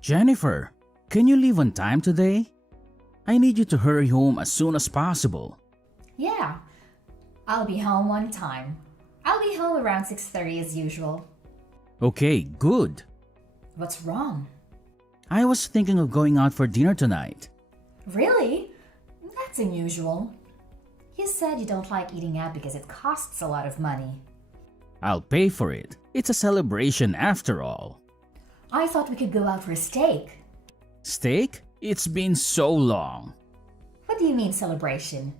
Jennifer, can you leave on time today? I need you to hurry home as soon as possible. Yeah, I'll be home on time. I'll be home around 6:30 as usual. Okay, good. What's wrong? I was thinking of going out for dinner tonight. Really? That's unusual. You said you don't like eating out because it costs a lot of money. I'll pay for it. It's a celebration after all. I thought we could go out for a steak. Steak? It's been so long. What do you mean celebration?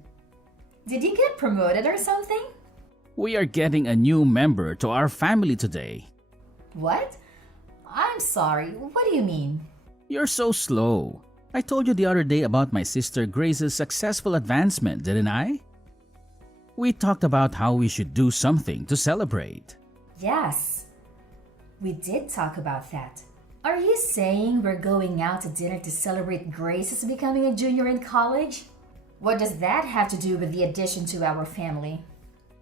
Did you get promoted or something? We are getting a new member to our family today. What? I'm sorry, what do you mean? You're so slow. I told you the other day about my sister Grace's successful advancement, didn't I? We talked about how we should do something to celebrate. Yes, we did talk about that. Are you saying we're going out to dinner to celebrate Grace's becoming a junior in college? What does that have to do with the addition to our family?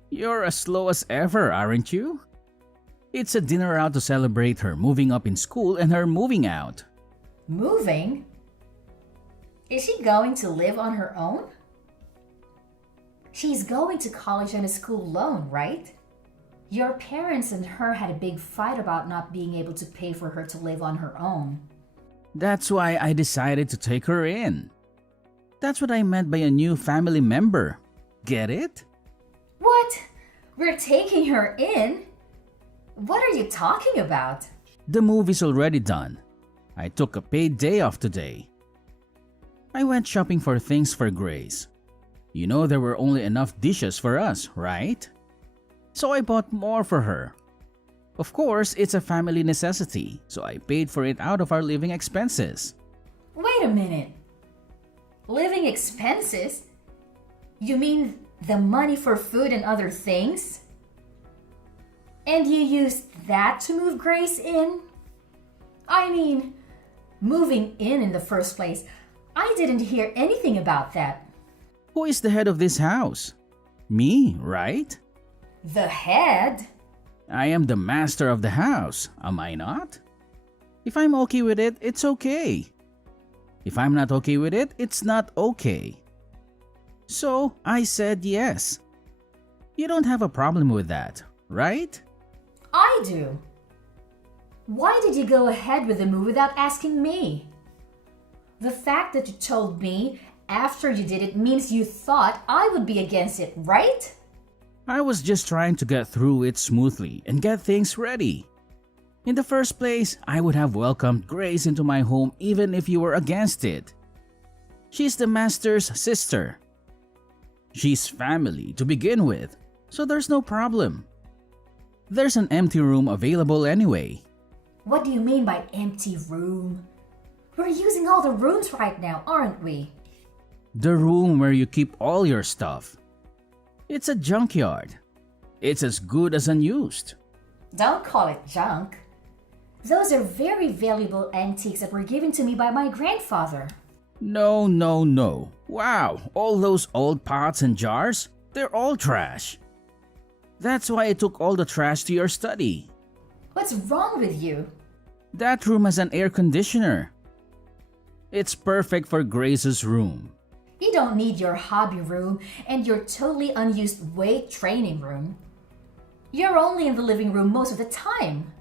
You're as slow as ever, aren't you? It's a dinner out to celebrate her moving up in school and her moving out. Moving? Is she going to live on her own? She's going to college on a school loan, right? Your parents and her had a big fight about not being able to pay for her to live on her own. That's why I decided to take her in. That's what I meant by a new family member. Get it? What? We're taking her in? What are you talking about? The move is already done. I took a paid day off today. I went shopping for things for Grace. You know there were only enough dishes for us, right? So I bought more for her. Of course, it's a family necessity, so I paid for it out of our living expenses. Wait a minute. Living expenses? You mean the money for food and other things? And you used that to move Grace in? I mean, moving in the first place. I didn't hear anything about that. Who is the head of this house? Me, right? The head? I am the master of the house, am I not? If I'm okay with it, it's okay. If I'm not okay with it, it's not okay. So I said yes. You don't have a problem with that, right? I do. Why did you go ahead with the move without asking me? The fact that you told me after you did it means you thought I would be against it, right? I was just trying to get through it smoothly and get things ready. In the first place, I would have welcomed Grace into my home even if you were against it. She's the master's sister. She's family to begin with, so there's no problem. There's an empty room available anyway. What do you mean by empty room? We're using all the rooms right now, aren't we? The room where you keep all your stuff. It's a junkyard. It's as good as unused. Don't call it junk. Those are very valuable antiques that were given to me by my grandfather. No, no, no. Wow, all those old pots and jars? They're all trash. That's why I took all the trash to your study. What's wrong with you? That room has an air conditioner. It's perfect for Grace's room. You don't need your hobby room and your totally unused weight training room. You're only in the living room most of the time.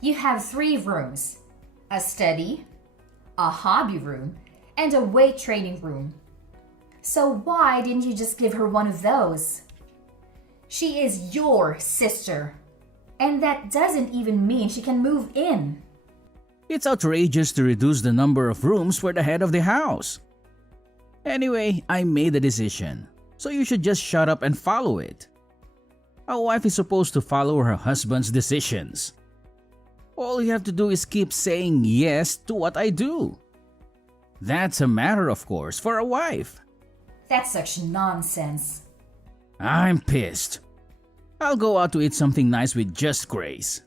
You have 3 rooms: a study, a hobby room, and a weight training room. So why didn't you just give her one of those? She is your sister. And that doesn't even mean she can move in. It's outrageous to reduce the number of rooms for the head of the house. Anyway, I made a decision, so you should just shut up and follow it. A wife is supposed to follow her husband's decisions. All you have to do is keep saying yes to what I do. That's a matter, of course, for a wife. That's such nonsense. I'm pissed. I'll go out to eat something nice with just Grace.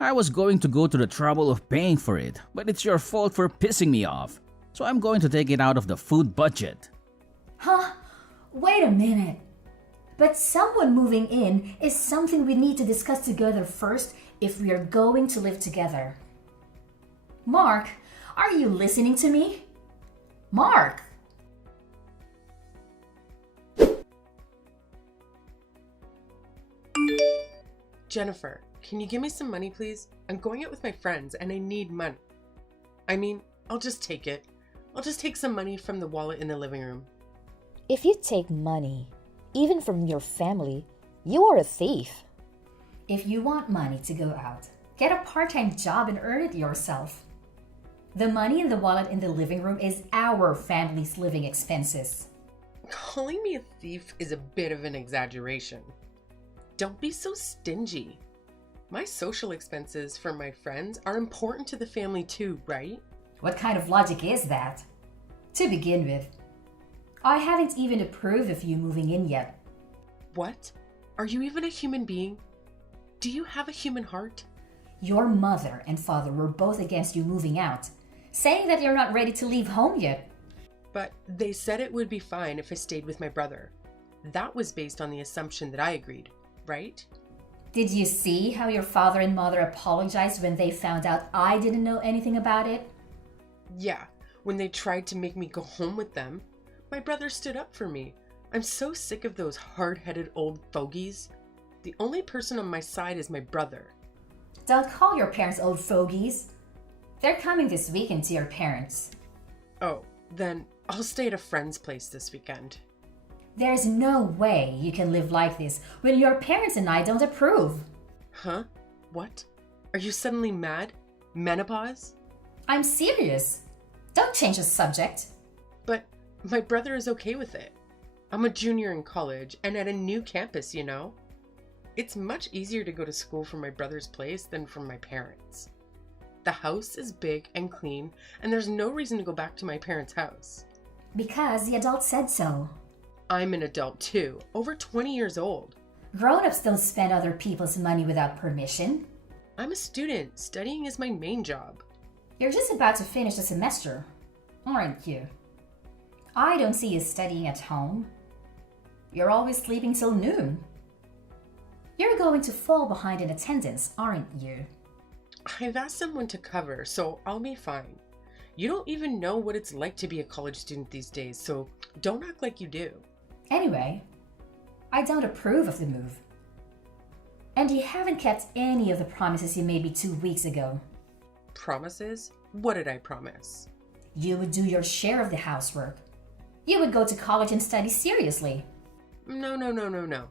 I was going to go to the trouble of paying for it, but it's your fault for pissing me off, so I'm going to take it out of the food budget. Huh? Wait a minute. But someone moving in is something we need to discuss together first if we are going to live together. Mark, are you listening to me? Mark! Jennifer, can you give me some money, please? I'm going out with my friends and I need money. I mean, I'll just take it. I'll just take some money from the wallet in the living room. If you take money, even from your family, you are a thief. If you want money to go out, get a part-time job and earn it yourself. The money in the wallet in the living room is our family's living expenses. Calling me a thief is a bit of an exaggeration. Don't be so stingy. My social expenses for my friends are important to the family too, right? What kind of logic is that? To begin with, I haven't even approved of you moving in yet. What? Are you even a human being? Do you have a human heart? Your mother and father were both against you moving out, saying that you're not ready to leave home yet. But they said it would be fine if I stayed with my brother. That was based on the assumption that I agreed, right? Did you see how your father and mother apologized when they found out I didn't know anything about it? Yeah, when they tried to make me go home with them, my brother stood up for me. I'm so sick of those hard-headed old fogies. The only person on my side is my brother. Don't call your parents old fogies. They're coming this weekend to your parents. Oh, then I'll stay at a friend's place this weekend. There's no way you can live like this when your parents and I don't approve. Huh? What? Are you suddenly mad? Menopause? I'm serious. Don't change the subject. But my brother is okay with it. I'm a junior in college and at a new campus, you know? It's much easier to go to school from my brother's place than from my parents'. The house is big and clean, and there's no reason to go back to my parents' house. Because the adult said so. I'm an adult too, over 20 years old. Grown-ups don't spend other people's money without permission. I'm a student. Studying is my main job. You're just about to finish the semester, aren't you? I don't see you studying at home. You're always sleeping till noon. You're going to fall behind in attendance, aren't you? I've asked someone to cover, so I'll be fine. You don't even know what it's like to be a college student these days, so don't act like you do. Anyway, I don't approve of the move. And you haven't kept any of the promises you made me 2 weeks ago. Promises? What did I promise? You would do your share of the housework. You would go to college and study seriously. No.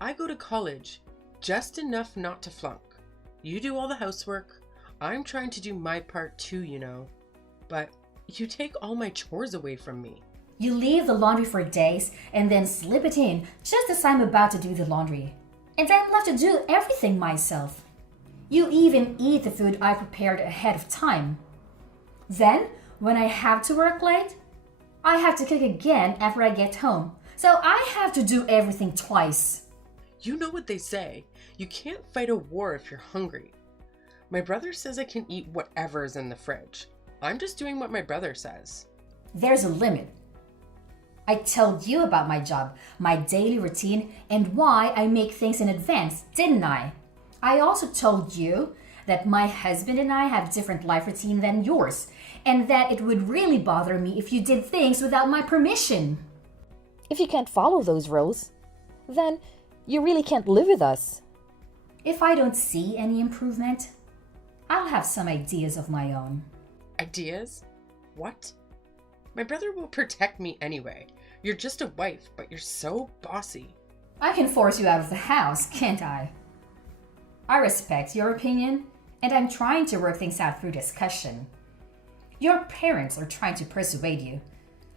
I go to college, just enough not to flunk. You do all the housework. I'm trying to do my part too, you know. But you take all my chores away from me. You leave the laundry for days and then slip it in just as I'm about to do the laundry. And I'm left to do everything myself. You even eat the food I prepared ahead of time. Then, when I have to work late, I have to cook again after I get home. So I have to do everything twice. You know what they say. You can't fight a war if you're hungry. My brother says I can eat whatever is in the fridge. I'm just doing what my brother says. There's a limit. I told you about my job, my daily routine, and why I make things in advance, didn't I? I also told you that my husband and I have different life routine than yours, and that it would really bother me if you did things without my permission. If you can't follow those rules, then you really can't live with us. If I don't see any improvement, I'll have some ideas of my own. Ideas? What? My brother will protect me anyway. You're just a wife, but you're so bossy. I can force you out of the house, can't I? I respect your opinion, and I'm trying to work things out through discussion. Your parents are trying to persuade you,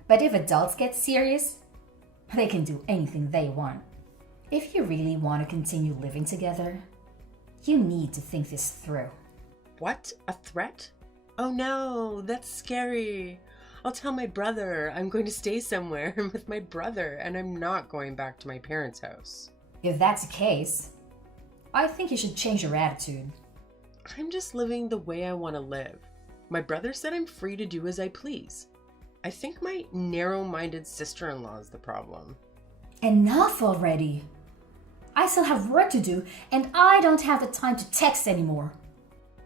but if adults get serious, they can do anything they want. If you really want to continue living together, you need to think this through. What? A threat? Oh no, that's scary. I'll tell my brother I'm going to stay somewhere with my brother and I'm not going back to my parents' house. If that's the case, I think you should change your attitude. I'm just living the way I want to live. My brother said I'm free to do as I please. I think my narrow-minded sister-in-law is the problem. Enough already! I still have work to do and I don't have the time to text anymore.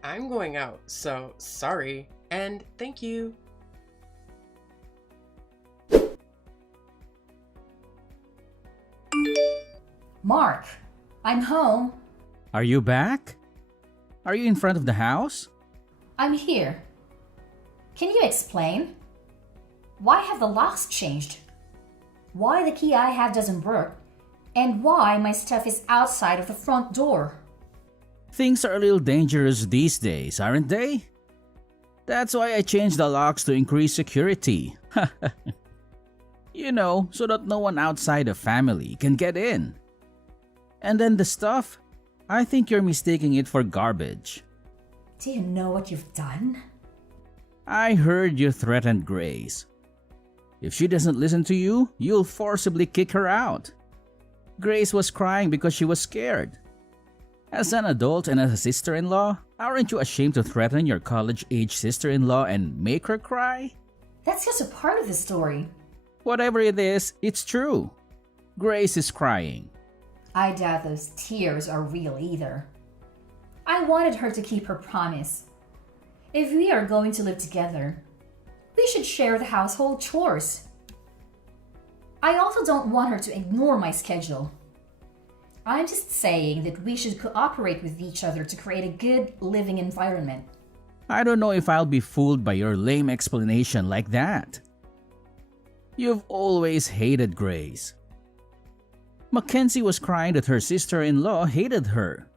I'm going out, so sorry, and thank you. Mark, I'm home. Are you back? Are you in front of the house? I'm here. Can you explain? Why have the locks changed? Why the key I have doesn't work? And why my stuff is outside of the front door? Things are a little dangerous these days, aren't they? That's why I changed the locks to increase security. You know, so that no one outside the family can get in. And then the stuff, I think you're mistaking it for garbage. Do you know what you've done? I heard you threatened Grace. If she doesn't listen to you, you'll forcibly kick her out. Grace was crying because she was scared. As an adult and as a sister-in-law, aren't you ashamed to threaten your college-age sister-in-law and make her cry? That's just a part of the story. Whatever it is, it's true. Grace is crying. I doubt those tears are real either. I wanted her to keep her promise. If we are going to live together, we should share the household chores. I also don't want her to ignore my schedule. I'm just saying that we should cooperate with each other to create a good living environment. I don't know if I'll be fooled by your lame explanation like that. You've always hated Grace. Mackenzie was crying that her sister-in-law hated her.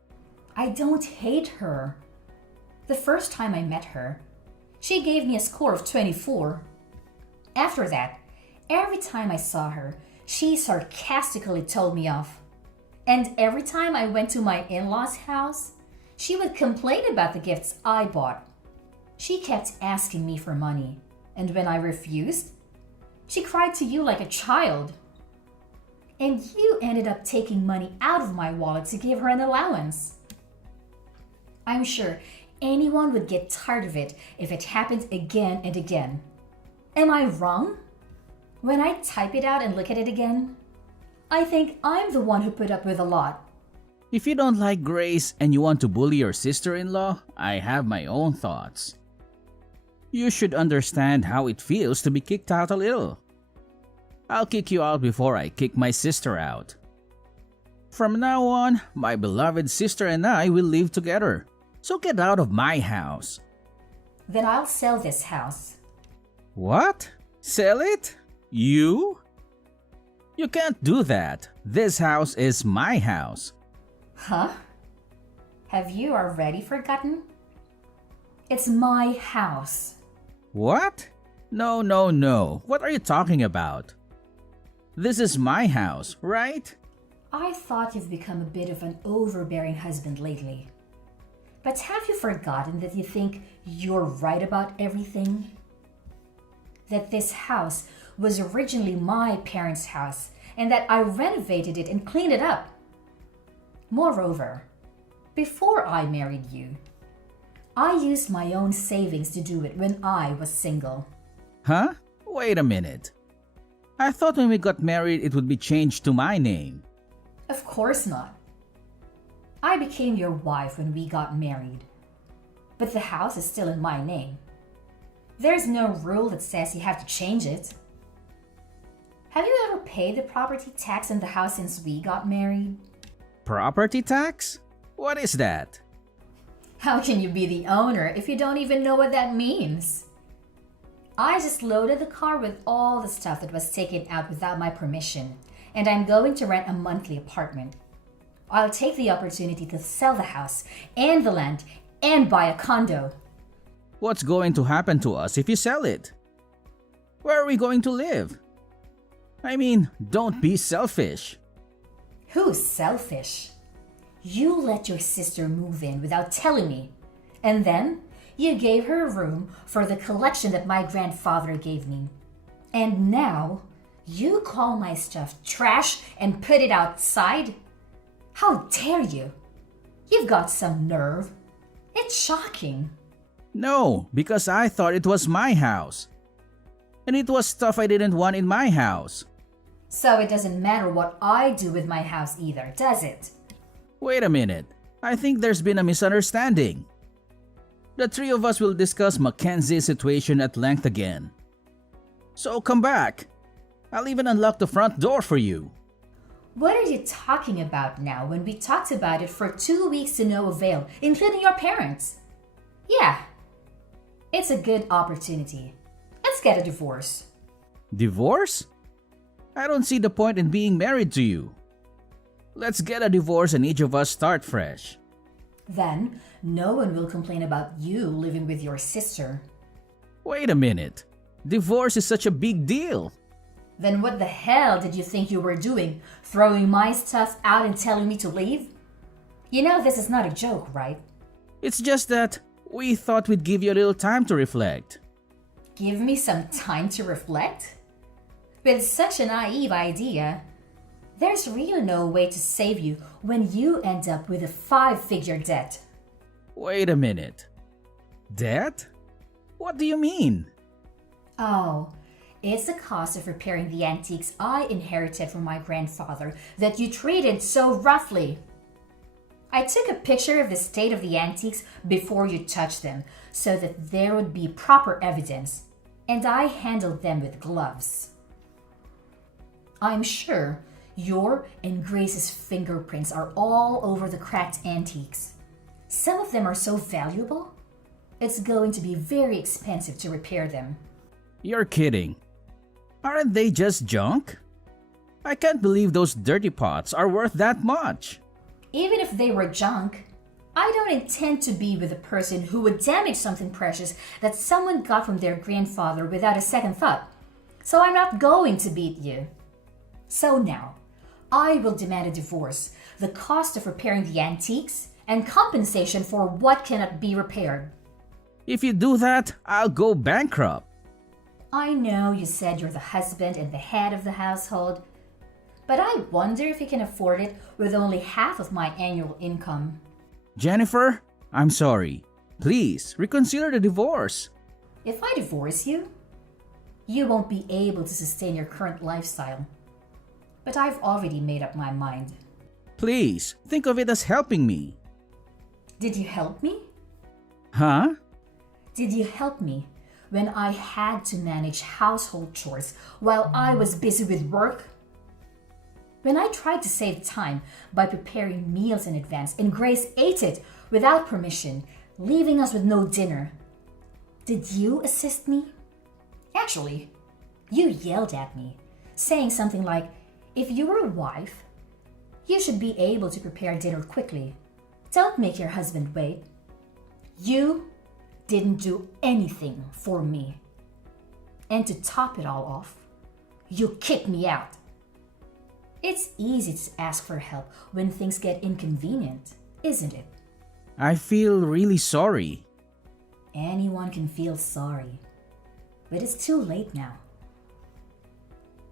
I don't hate her. The first time I met her, she gave me a score of 24. After that, every time I saw her, she sarcastically told me off. And every time I went to my in-laws' house, she would complain about the gifts I bought. She kept asking me for money, and when I refused, she cried to you like a child. And you ended up taking money out of my wallet to give her an allowance. I'm sure anyone would get tired of it if it happened again and again. Am I wrong? When I type it out and look at it again, I think I'm the one who put up with a lot. If you don't like Grace and you want to bully your sister-in-law, I have my own thoughts. You should understand how it feels to be kicked out a little. I'll kick you out before I kick my sister out. From now on, my beloved sister and I will live together. So get out of my house. Then I'll sell this house. What? Sell it? You? You can't do that. This house is my house. Huh? Have you already forgotten? It's my house. What? No. What are you talking about? This is my house, right? I thought you've become a bit of an overbearing husband lately. But have you forgotten that you think you're right about everything? That this house was originally my parents' house and that I renovated it and cleaned it up. Moreover, before I married you, I used my own savings to do it when I was single. Huh? Wait a minute. I thought when we got married it would be changed to my name. Of course not. I became your wife when we got married. But the house is still in my name. There's no rule that says you have to change it. Have you ever paid the property tax on the house since we got married? Property tax? What is that? How can you be the owner if you don't even know what that means? I just loaded the car with all the stuff that was taken out without my permission, and I'm going to rent a monthly apartment. I'll take the opportunity to sell the house and the land and buy a condo. What's going to happen to us if you sell it? Where are we going to live? I mean, don't be selfish. Who's selfish? You let your sister move in without telling me, and then you gave her a room for the collection that my grandfather gave me. And now you call my stuff trash and put it outside? How dare you? You've got some nerve. It's shocking. No, because I thought it was my house. And it was stuff I didn't want in my house. So it doesn't matter what I do with my house either, does it? Wait a minute. I think there's been a misunderstanding. The three of us will discuss Mackenzie's situation at length again. So come back. I'll even unlock the front door for you. What are you talking about now when we talked about it for 2 weeks to no avail, including your parents? Yeah, it's a good opportunity. Let's get a divorce. Divorce? I don't see the point in being married to you. Let's get a divorce and each of us start fresh. Then, no one will complain about you living with your sister. Wait a minute. Divorce is such a big deal. Then what the hell did you think you were doing? Throwing my stuff out and telling me to leave? You know this is not a joke, right? It's just that we thought we'd give you a little time to reflect. Give me some time to reflect? With such a naive idea, there's really no way to save you when you end up with a 5-figure debt. Wait a minute. Debt? What do you mean? Oh, it's the cost of repairing the antiques I inherited from my grandfather that you treated so roughly. I took a picture of the state of the antiques before you touched them so that there would be proper evidence, and I handled them with gloves. I'm sure your and Grace's fingerprints are all over the cracked antiques. Some of them are so valuable, it's going to be very expensive to repair them. You're kidding. Aren't they just junk? I can't believe those dirty pots are worth that much. Even if they were junk, I don't intend to be with a person who would damage something precious that someone got from their grandfather without a second thought. So I'm not going to beat you. So now, I will demand a divorce, the cost of repairing the antiques, and compensation for what cannot be repaired. If you do that, I'll go bankrupt. I know you said you're the husband and the head of the household, but I wonder if you can afford it with only half of my annual income. Jennifer, I'm sorry. Please, reconsider the divorce. If I divorce you, you won't be able to sustain your current lifestyle. But I've already made up my mind. Please, think of it as helping me. Did you help me? Huh? Did you help me when I had to manage household chores while I was busy with work? When I tried to save time by preparing meals in advance and Grace ate it without permission, leaving us with no dinner, did you assist me? Actually, you yelled at me, saying something like, if you were a wife, you should be able to prepare dinner quickly. Don't make your husband wait. You didn't do anything for me. And to top it all off, you kicked me out. It's easy to ask for help when things get inconvenient, isn't it? I feel really sorry. Anyone can feel sorry, but it's too late now.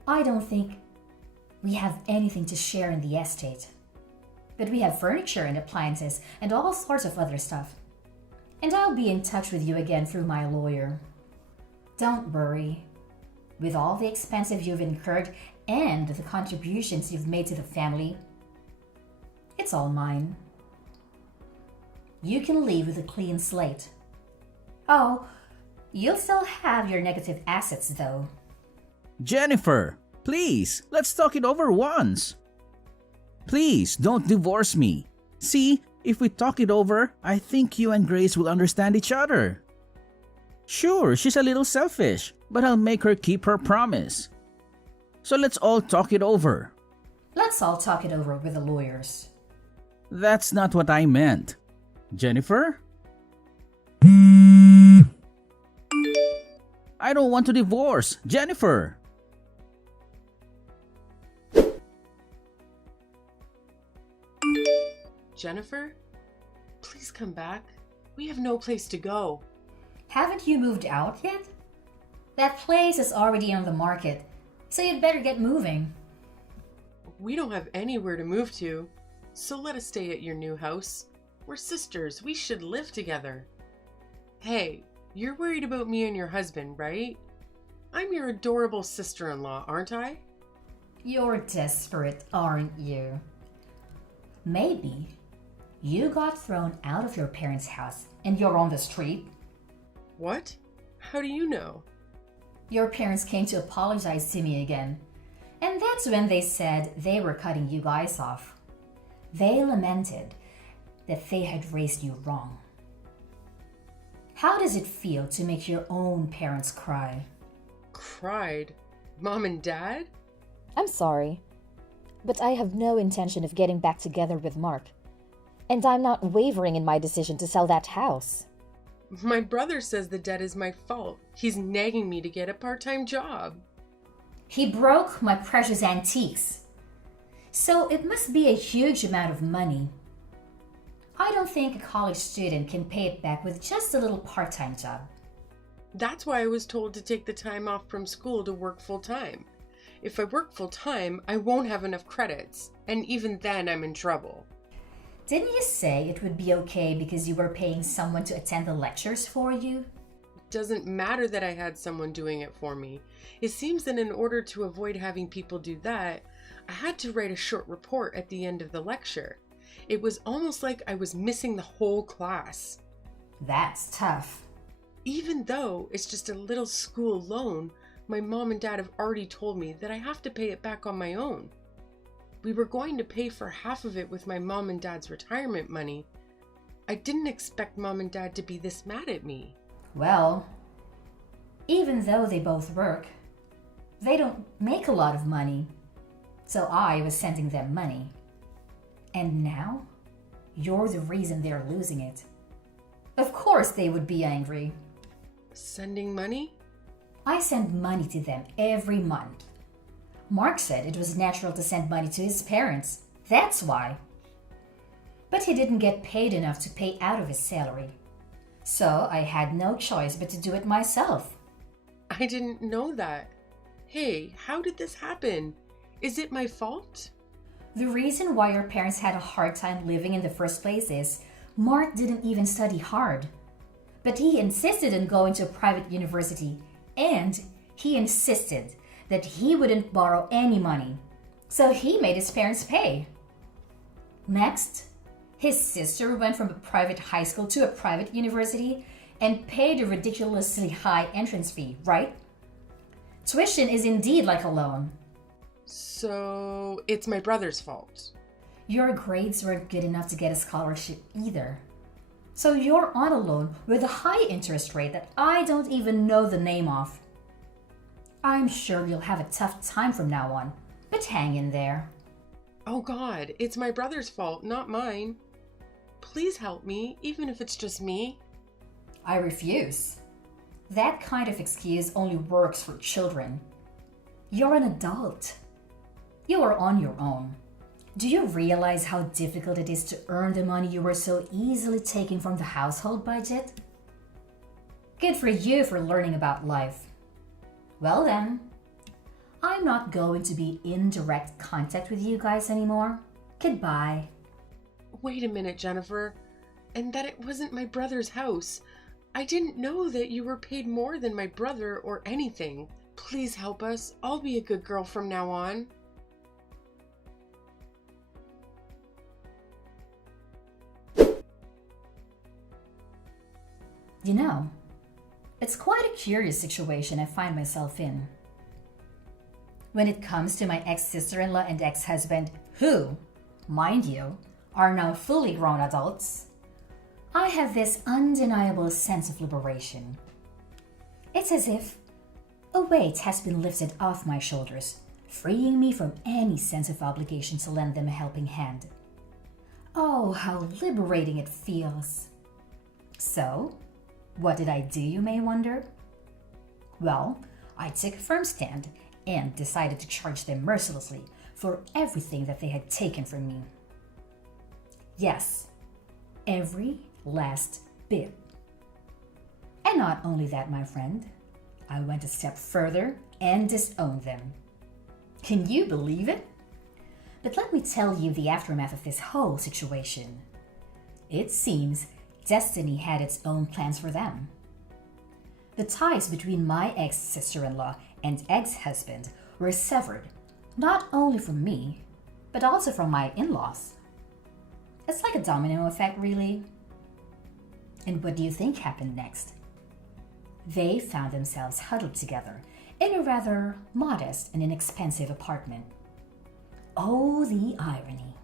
I don't think we have anything to share in the estate, but we have furniture and appliances and all sorts of other stuff. And I'll be in touch with you again through my lawyer. Don't worry. With all the expenses you've incurred and the contributions you've made to the family, it's all mine. You can leave with a clean slate. Oh, you'll still have your negative assets though. Jennifer, please, let's talk it over once. Please, don't divorce me. See, if we talk it over, I think you and Grace will understand each other. Sure, she's a little selfish, but I'll make her keep her promise. So let's all talk it over. Let's all talk it over with the lawyers. That's not what I meant. Jennifer? I don't want to divorce. Jennifer! Jennifer, please come back. We have no place to go. Haven't you moved out yet? That place is already on the market, so you'd better get moving. We don't have anywhere to move to, so let us stay at your new house. We're sisters. We should live together. Hey, you're worried about me and your husband, right? I'm your adorable sister-in-law, aren't I? You're desperate, aren't you? Maybe You got thrown out of your parents' house and you're on the street. What? How do you know? Your parents came to apologize to me again. And that's when they said they were cutting you guys off. They lamented that they had raised you wrong. How does it feel to make your own parents cry? Cried? Mom and Dad? I'm sorry, but I have no intention of getting back together with Mark. And I'm not wavering in my decision to sell that house. My brother says the debt is my fault. He's nagging me to get a part-time job. He broke my precious antiques. So it must be a huge amount of money. I don't think a college student can pay it back with just a little part-time job. That's why I was told to take the time off from school to work full-time. If I work full-time, I won't have enough credits, and even then I'm in trouble. Didn't you say it would be okay because you were paying someone to attend the lectures for you? It doesn't matter that I had someone doing it for me. It seems that in order to avoid having people do that, I had to write a short report at the end of the lecture. It was almost like I was missing the whole class. That's tough. Even though it's just a little school loan, my mom and dad have already told me that I have to pay it back on my own. We were going to pay for half of it with my mom and dad's retirement money. I didn't expect mom and dad to be this mad at me. Well, even though they both work, they don't make a lot of money. So I was sending them money. And now, you're the reason they're losing it. Of course they would be angry. Sending money? I send money to them every month. Mark said it was natural to send money to his parents. That's why. But he didn't get paid enough to pay out of his salary. So I had no choice but to do it myself. I didn't know that. Hey, how did this happen? Is it my fault? The reason why your parents had a hard time living in the first place is Mark didn't even study hard. But he insisted on going to a private university, and he insisted that he wouldn't borrow any money. So he made his parents pay. Next, his sister went from a private high school to a private university and paid a ridiculously high entrance fee, right? Tuition is indeed like a loan. So it's my brother's fault. Your grades weren't good enough to get a scholarship either. So you're on a loan with a high interest rate that I don't even know the name of. I'm sure you'll have a tough time from now on, but hang in there. Oh God, it's my brother's fault, not mine. Please help me, even if it's just me. I refuse. That kind of excuse only works for children. You're an adult. You are on your own. Do you realize how difficult it is to earn the money you were so easily taking from the household budget? Good for you for learning about life. Well then, I'm not going to be in direct contact with you guys anymore. Goodbye. Wait a minute, Jennifer. And that it wasn't my brother's house. I didn't know that you were paid more than my brother or anything. Please help us. I'll be a good girl from now on. You know, it's quite a curious situation I find myself in. When it comes to my ex-sister-in-law and ex-husband, who, mind you, are now fully grown adults, I have this undeniable sense of liberation. It's as if a weight has been lifted off my shoulders, freeing me from any sense of obligation to lend them a helping hand. Oh, how liberating it feels. So, what did I do, you may wonder? Well, I took a firm stand and decided to charge them mercilessly for everything that they had taken from me. Yes, every last bit. And not only that, my friend, I went a step further and disowned them. Can you believe it? But let me tell you the aftermath of this whole situation. It seems destiny had its own plans for them. The ties between my ex-sister-in-law and ex-husband were severed, not only from me, but also from my in-laws. It's like a domino effect, really. And what do you think happened next? They found themselves huddled together in a rather modest and inexpensive apartment. Oh, the irony.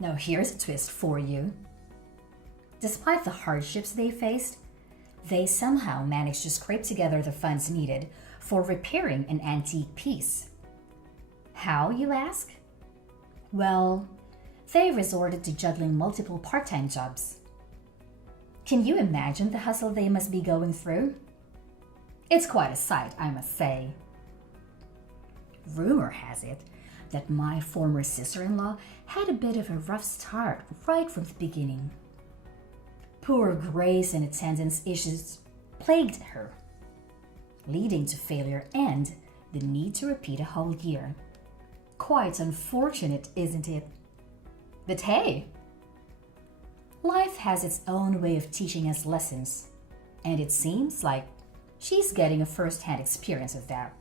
Now, here's a twist for you. Despite the hardships they faced, they somehow managed to scrape together the funds needed for repairing an antique piece. How, you ask? Well, they resorted to juggling multiple part-time jobs. Can you imagine the hustle they must be going through? It's quite a sight, I must say. Rumor has it that my former sister-in-law had a bit of a rough start right from the beginning. Poor grace and attendance issues plagued her, leading to failure and the need to repeat a whole year. Quite unfortunate, isn't it? But hey, life has its own way of teaching us lessons, and it seems like she's getting a first-hand experience of that.